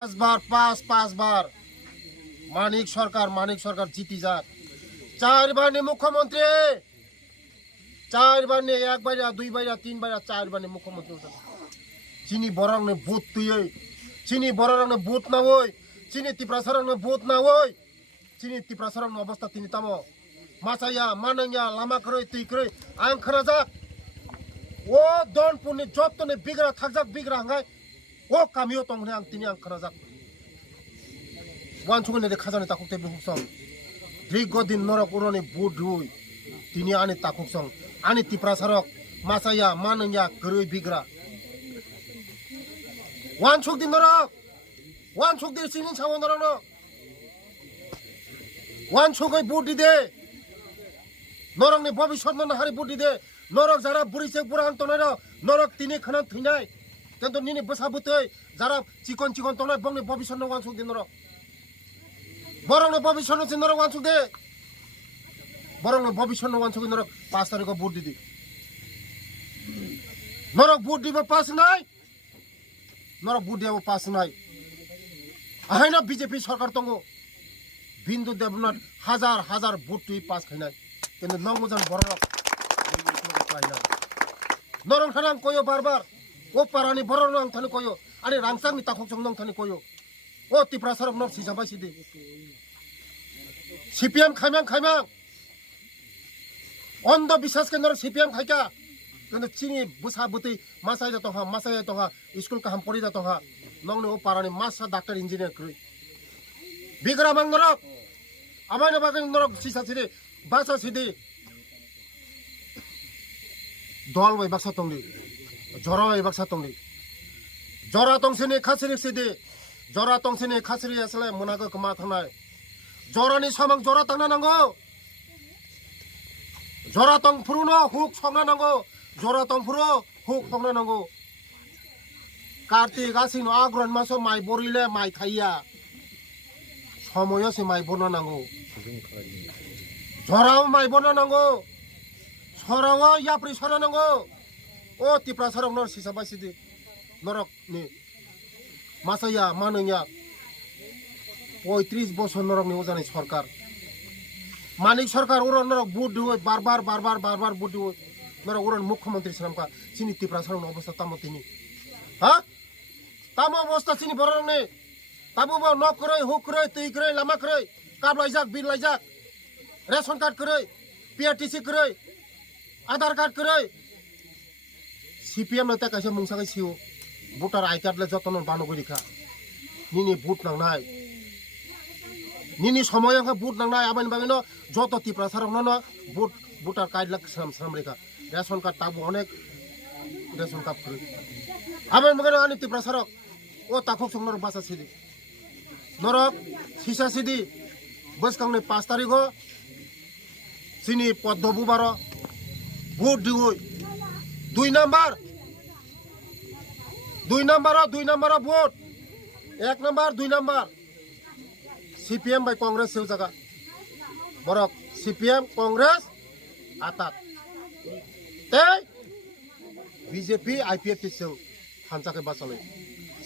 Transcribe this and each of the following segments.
পাঁচবার মানিক সরকার জিতি যাক। 4 বার মুখ্যমন্ত্রী, 4 বার 1 বাইরা 2 বাইরা 3 বাইরা 4 বার মুখ্যমন্ত্রী চিনি বরং ভূত তুই চিনি বরং ভূত না ওই চিনি তিপ্রাসরং ভূত না ওই চিনি তিপ্রাসরং অবস্থা তিনি তামো মাসাইয়া মানাইয়া লামা করে তুই করে আং খারাজাক ও দনপুরনি যতনে বিগ্রা থাকজাক বিগ্রা হাঙ্গাই ও কামিও তংনে আং তিনি আং খারাজাক ওয়ান সুগনে খাজানি তাকুতে বিহুসং দীর্ঘদিন নরক উরনি বুট ঢুই তিনি আনি তাকুসং আনি তিপ্রাসরক মাসাইয়া মানাইয়া করে বিগ্রা ওয়ান সুক দিন নরক ওয়ান সুক দিয়ে চিনি সামন নরক ওয়ান সুকই বুট দিদে নরকনি ভবিষ্যৎ নন হারি বুট দিদে নরক যারা বুড়িছে বুড়ান তনার নরক তিনি খানা থইনাই কিন্তু নিনি বসাবুতৈ যারা চিকন চিকন তনাই বংনি ভবিষ্যৎ ওয়ান সুক দিন নরক বরংনি ভবিষ্যৎ চিন নরক ওয়ান সুক দে বরংনি ভবিষ্যৎ ওয়ান সুক নরক 5 তারিখ বুট দিদি নরক বুট দিব পাস নাই নরক বুট দিব পাস নাই আহাইনা বিজেপি সরকার তঙ্গ বিন্দু দেবনাথ হাজার হাজার বুট তুই পাস খাইনাই কিন্তু নংমজান বরক নরং খানাং কয়ো বারবার ও পারানি বরং নং থানি কয়ো আরে রাংসাংনি তাখক জং নং থানি কয়ো ও তিপ্রা সরক নর সিসাবাই সিদি সিপিএম খাইমাং অন্ধ বিশ্বাস কে নর সিপিএম খাইকা কিন্তু চিনি বুসা বুতি মাসাই তহা স্কুল কাহাম পড়ি যা তহা নংনি ও পারানি মাসা ডাক্তার ইঞ্জিনিয়ার করি বিগ্রা মাং নরক আমাইনা বাগै নরক সিসা সিদি বাসা সিদি দল বাই বাক্সা তংলি জরা বাই বাক্সা তংলি জরা তংসিনি খাসিरि सिदि जरा तंसिनि खासिरि असले मोनागो कमा थानाय जरानि सामां जरा तांना नांगौ जरा तंफुरुनो हुक संना नांगौ जरा तंफुरो हुक संना नांगौ कार्तिक आसिन आग्रन मासो माइ बरिले माइ थाइया समयसे माइ बरना नांगौ जराव माइ बरना नांगौ सरावा याप्रि सरा नांगौ ओ तिप्रा सरक नर सिसाबाय सिदि नरक नि मासाया मानैया 35 বছর নরক নিউ জানি সরকার মানিক সরকার ওর নরক বুট দিও বারবার বুট দিও নরক ওর মুখ্যমন্ত্রী সামকা চিনি তিপ্রা সরক অবস্থা তামো তিনি হ্যাঁ তামো অবস্থা চিনি বরং নে তাবো ন করে হুক করে তুই করে লামা করে কাব লাইজাক বিল লাইজাক রেশন কার্ড করে পিআরটিসি করে আধার কার্ড করে সিপিএম নতা কাছে মুংসাকে সিও ভোটার আই কার্ড লে যতন বানগরিখা নিনি ভোট নাংনাই নিনি সময় ভোট নাংনাই আবানি বাগিন যত তিপ্রা সারক ন ভোট ভোটার কার্ড লাগ সাম রেখা রেশন কার্ড তাবো অনেক রেশন কার্ড করে আবানি বাগিন আনি তিপ্রা সারক ও তাখক সংনর বাসা সিদি নরক সিসা সিদি বসকাংনি 5 তারিখ চিনি পদ্মবু 12 ভোট দিও 2 number vote 1 number 2 number CPM বাই কংগ্রেস সেও জায়গা বরক সিপিএম কংগ্রেস আতাত তাই বিজেপি আইপিএফ সেও হানচাকে বাঁচালে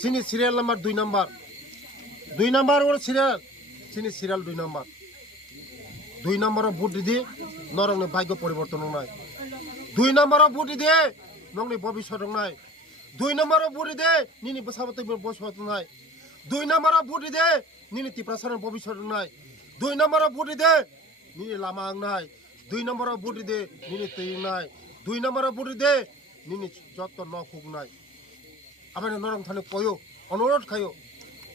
চিনি সিরিয়াল নাম্বার 2 নাম্বার ওর সিরিয়াল চিনি সিরিয়াল 2 নাম্বার ভোট দিদি নরংনি ভাগ্য পরিবর্তন নাই 2 নাম্বার ভোট দিদি নংনি ভবিষ্যৎ নাই 2 নাম্বার ভোট দে নিনি বসাবতে বসবত নাই 2 নাম্বার ভোট দে নিনি তিপ্রাসরণ ভবিষ্যৎ নাই 2 নাম্বার ভোট দে নিনি লামাং নাই 2 নাম্বার ভোট দে নিনি তৈ নাই 2 নাম্বার ভোট দে নিনি যত নখুক নাই আবার নরম থানে কয়ো অনুরোধ খায়ো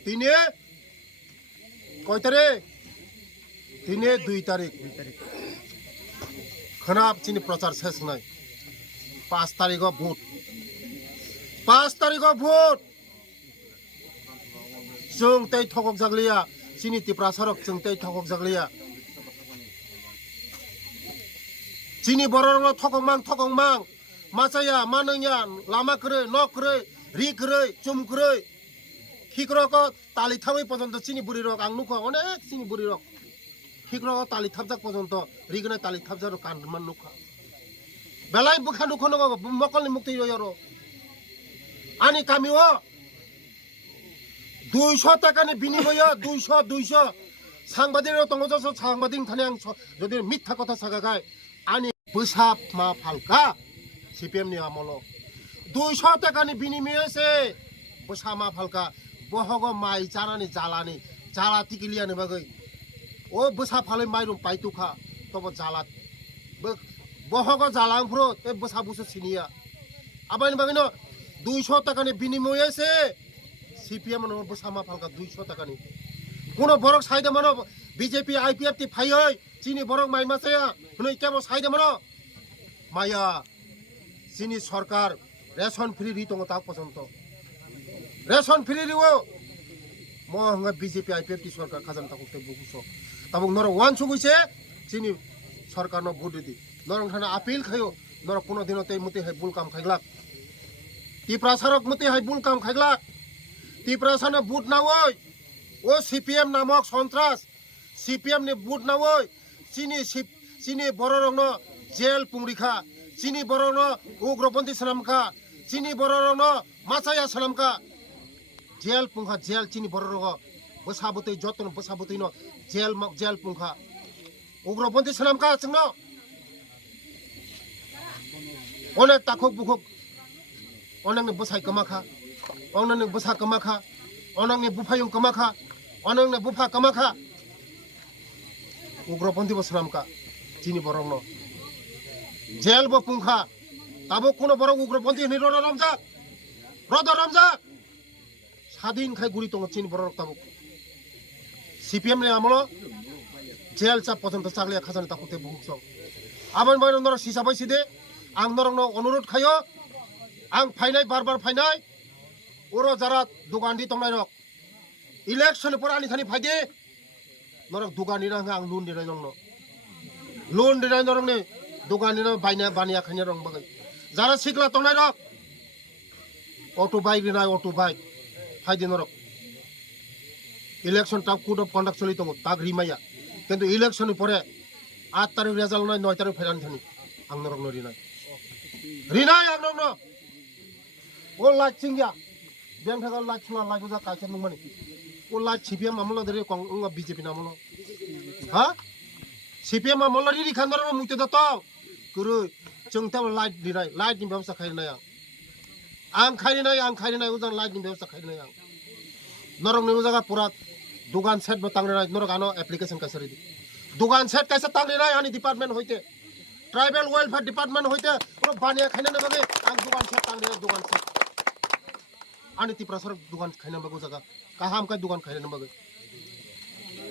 তিনে কয় তারিখ তিনে 2 তারিখ খানাপ চিনি প্রচার শেষ নাই 5 তারিখ ভোট 5 তারিখ ভোট जों तै थकक जागलिया चिनि तिप्रा सरक जों तै थकक जागलिया चिनि बररंग थकक मां मासाया मानैया लामा करे न करे रि करे चुम करे खिक्रक तालि थामै पर्यन्त चिनि बुरि रक आं नुख अनेक चिनि बुरि रक खिक्रक तालि थाबजाक पर्यन्त रिगने तालि थाबजारो कानमान नुख बेलाय बुखा नुख नग मकलनि मुक्ति यरो आनी कामिओ 200 টাকাनि বিনিময়ে 200 সাংবাদিকের তঙ্গজস সাংবাদিক থানে আং যদি মিথ্যা কথা সাগাগায় আনি বসাপ মা ফালকা সিপিএম নি আমল 200 টাকাनि বিনিময়ে সে বসা মা ফালকা বহগ মাই জানানি জালানি জালা টিকিলিয়ানি বাগৈ ও বসা ফালে মাইরুম পাইতুখা তব জালা বহগ জালাংফ্রো তে বসা বুসু সিনিয়া আবাইনি বাগৈনো 200 টাকাनि বিনিময়ে সে সিপিএম নো বসা মা ফালকা 200 টাকানি কোন বরক সাইদে মানো বিজেপি আইপিএফ টি ফাই হই চিনি বরক মাই মাসেয়া হই কেমন সাইদে মানো মায়া চিনি সরকার রেশন ফ্রি রিতং তা পর্যন্ত রেশন ফ্রি রিও মহঙ্গা বিজেপি আইপিএফ টি সরকার খাজান তা করতে বুকুসো তাবং নর ওয়ান সুগুইছে চিনি সরকার ন ভোট দি নরং থানা আপিল খায়ো নর কোন দিনতে মতে হাই বুল কাম খাইগলা টিপ্রাসারক মতে হাই বুল কাম খাইগলা টিপ্রাসানে বুট না ওই ও সিপিএম নামক সন্ত্রাস সিপিএম নি বুট না ওই চিনি বড় রং জেল পুংরিখা চিনি বড় রং উগ্রপন্থী সালামখা চিনি বড় রং মাছায়া সালামখা জেল পুংখা জেল চিনি বড় রং বসাবতই যতন বসাবতই ন জেল পুংখা উগ্রপন্থী সালামখা চিংন অনেক তাখক বুখক অনেক বসাই কমাখা অনেক বসা কমাখা অনেক বুফায়ুং কমাখা অনেক বুফা কমাখা উগ্রপন্থী বসলামকা চিনি বরং জেল বো পুংখা তাবো কোন বড় উগ্রপন্থী নিরোধ রমজা স্বাধীন খাই গুড়ি তং চিনি বড় তাবো সিপিএম নে আমল জেল চাপ পর্যন্ত চাকলিয়া খাজানি তাকুতে বুকস আবার বাইরে নর সিসাবাই সিদে আং নরং অনুরোধ খায় আং ফাইনাই বারবার ফাইনাই ওর যারা দোকান দি তংনাই রক ইলেকশন পর আনি থানি ফাইদে নরক দোকান দিনা আং লোন দিনাই নং লোন দিনাই নরং নে দোকান দিনা বাইনা বানিয়া খাইনা রং বাগै যারা শিখলা তংনাই রক অটো বাইক দিনাই অটো বাইক ফাইদে নরক ইলেকশন টাক কোড অফ কন্ডাক্ট চলি তং তাক রিমাইয়া কিন্তু ইলেকশন পরে 8 তারিখ রেজাল্ট নাই 9 তারিখ ফাইনান থানি আং নরক ন রিনাই আং নং ও লাইক চিংয়া বেং থাকা লাইট চলা লাইট বুঝা কাইছে নংমানি ও লাইট সিপিএম আমল দরে কং বিজেপি নামল হা সিপিএম আমল রি খান্দর মুইতে দত গুরু जोंता लाइट दिनाय लाइट नि व्यवस्था खाइनाय आं खाइनाय उजां लाइट नि व्यवस्था खाइनाय आं नरक नि उजागा पूरा दुकान सेट बो तांगनाय नरक आनो एप्लीकेशन कासरि दुकान सेट कैसे तांगनाय आनि डिपार्टमेंट होइते ट्राइबल वेलफेयर डिपार्टमेंट होइते पुरो बानिया खाइनाय नगै आं दुकान सेट तांगनाय दुकान सेट आनि तिप्रासर दुकान खाइनाय बगो जागा काहाम का दुकान खाइनाय बगै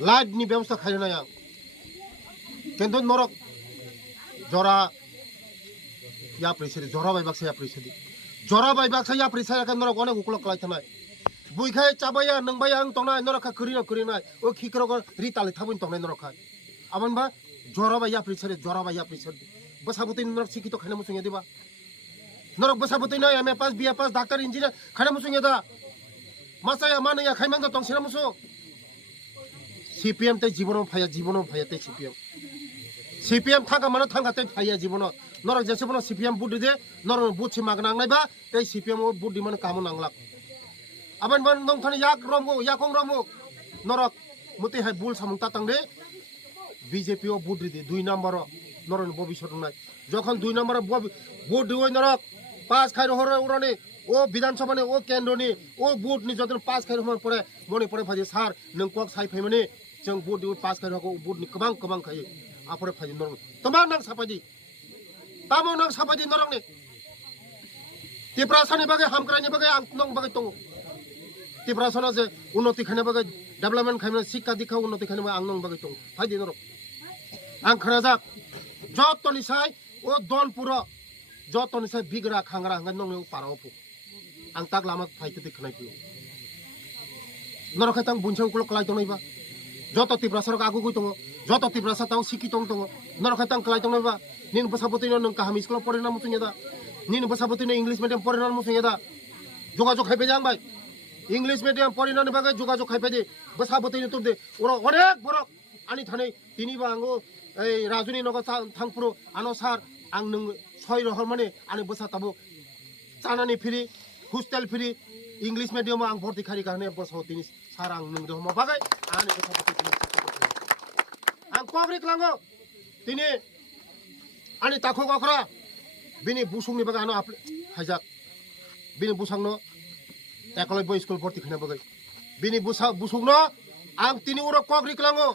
लाइट नि व्यवस्था खाइनाय आं किन्तु नरक जरा या प्रेसरी जरा बायबाक्सा या प्रेसरी जरा बायबाक्सा या प्रेसरी का नरक अनेक उकलक लायथनाय बुइखाय चाबाया नंबाया आं तंनाय नरका करिनाय ओ खिखरक रिताले थाबुन तंनाय नरका आबनबा जरा बाया प्रेसरी बसाबुतै नरक सिकितो खाइना मुसुंगे देबा नरक बसाबुतै न एमए पास बिए पास डाक्टर इंजिनियर खाइना मुसुंगे दा मासाया मानया खाइमांगा तंसिना मुसु सीपीएम ते जीवन फाया ते सीपीएम थांगा मानो थांगा ते फाया जीवन नरक जेसे बनो सीपीएम बुद्धि दे नरक बुद्धि मागनांनायबा ते सीपीएम ओ बुद्धि मन काम नांगलाक आबन बन दं थानि याकं रमो नरक मुते हाय बुल सामुंता तांदे बीजेपी ओ बुद्धि दे 2 नम्बर नरक भविष्य दंनाय जखन 2 नम्बर बुट दिवय नरक पास खाइ रहर उरने ओ विधानसभा ने ओ केन्द्रनि ओ बुट नि जदन पास खाइ रहर परे मनि परे फादि सार नों क्वाक साइ फैमाने जों बुट दिव पास खाइ रहको बुट नि गोबां खाइ आपरे फादि नरक तमा नां सापादि तामो नां सापादि नरक नि तिप्रासानि बागै हामक्रानि बागै आं नों बागै दं तिप्रासना जे उन्नति खाइना बागै डेभलपमेन्ट खाइना शिक्षा दीक्षा उन्नति खाइना आं नों बागै दं फादि नरक आं खराजाक जतनि साइ ओ दनपुर जतनि साइ बिग्रा खांग्रा हंगा नंनि पारावपु आं ताक लामा फाइते देखनाय फु नरक तां बुनसें कुल कलाय दंनायबा जत तिप्रासर आगु गय दङ जत तिप्रासा तां सिकि दङ नरक तां कलाय दंनायबा निन बसाबतिनो नों काहाम स्कुल परेना मुसुङे दा निन बसाबतिनो इंग्लिश मिडियाम परेना मुसुङे दा जोगाजोग खाइबे जां बाय इंग्लिश मिडियाम परेनानि बागै जोगाजोग खाइबे दे बसाबतिनो तुदे ओर अनेक बरक आनि थानै तिनिबा आंगो ए राजुनि नगर थांपुरो आनो सार आं नों 6 रहल माने आनि बसा ताबो चानानि free hostel free English medium आं भर्ती खारि गाने बसो तिनि सार आं नों दो बागै आनि खोथा तिनि आं कग्रि क्लांगो तिनि आनि ताखो गखरा बिनि बुसुंनि बागै आनो हाइजाक बिनि बुसांनो एकलब्य स्कुल भर्ती खाने बागै बिनि बुसुंनो आं तिनि उरो कग्रि क्लांगो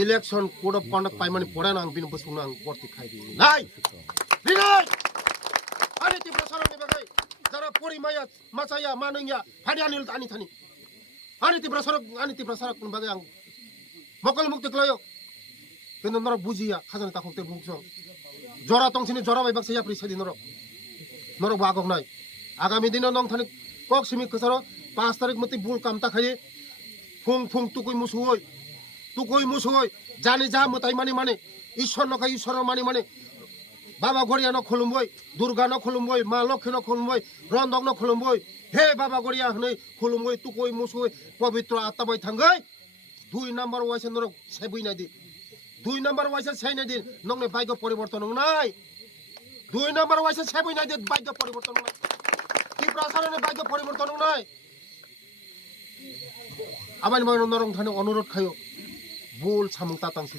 इलेक्शन कोड अफ कन्डक्ट पाइमानि परान आं बिनि बुसुंनो आं भर्ती खाइदि नाय रिनाय आनि ति प्रसारननि बागै जरा परिमाया माचाया मानैया फादियानि आनि थानि आनि ति प्रसारक बागै आं मकल मुक्ति क्लायो किन्तु नर बुजिया खाजानि ताखोते बुंसं जरा तंसिनि जरा बायबाक सेया प्रिसादि नर बागक नाय आगामी दिन नंग थानि कक सिमि कसारो 5 तारिख मति बुल कामता खाइ फुं तुकुइ मुसुय जानि जा मताइ माने ईश्वर नका ईश्वर माने बाबा गड़िया न खुलुमबय दुर्गा न खुलुमबय मा लक्ष्मी न खुलुमबय रंदक न खुलुमबय हे बाबा गड़िया हनै खुलुमबय तुकुइ मुसुय पवित्र आत्माय थांगै 2 नम्बर वाइसे नर सेबुइ नायदि 2 नम्बर वाइसे छैनै दिन नंने भाग्य परिवर्तन नाय 2 नम्बर वाइसे सेबुइ नायदि भाग्य परिवर्तन नाय कि प्रसारने भाग्य परिवर्तन नाय आबानि मानो नरं थाने अनुरोध खायो बोल सामंता तांसि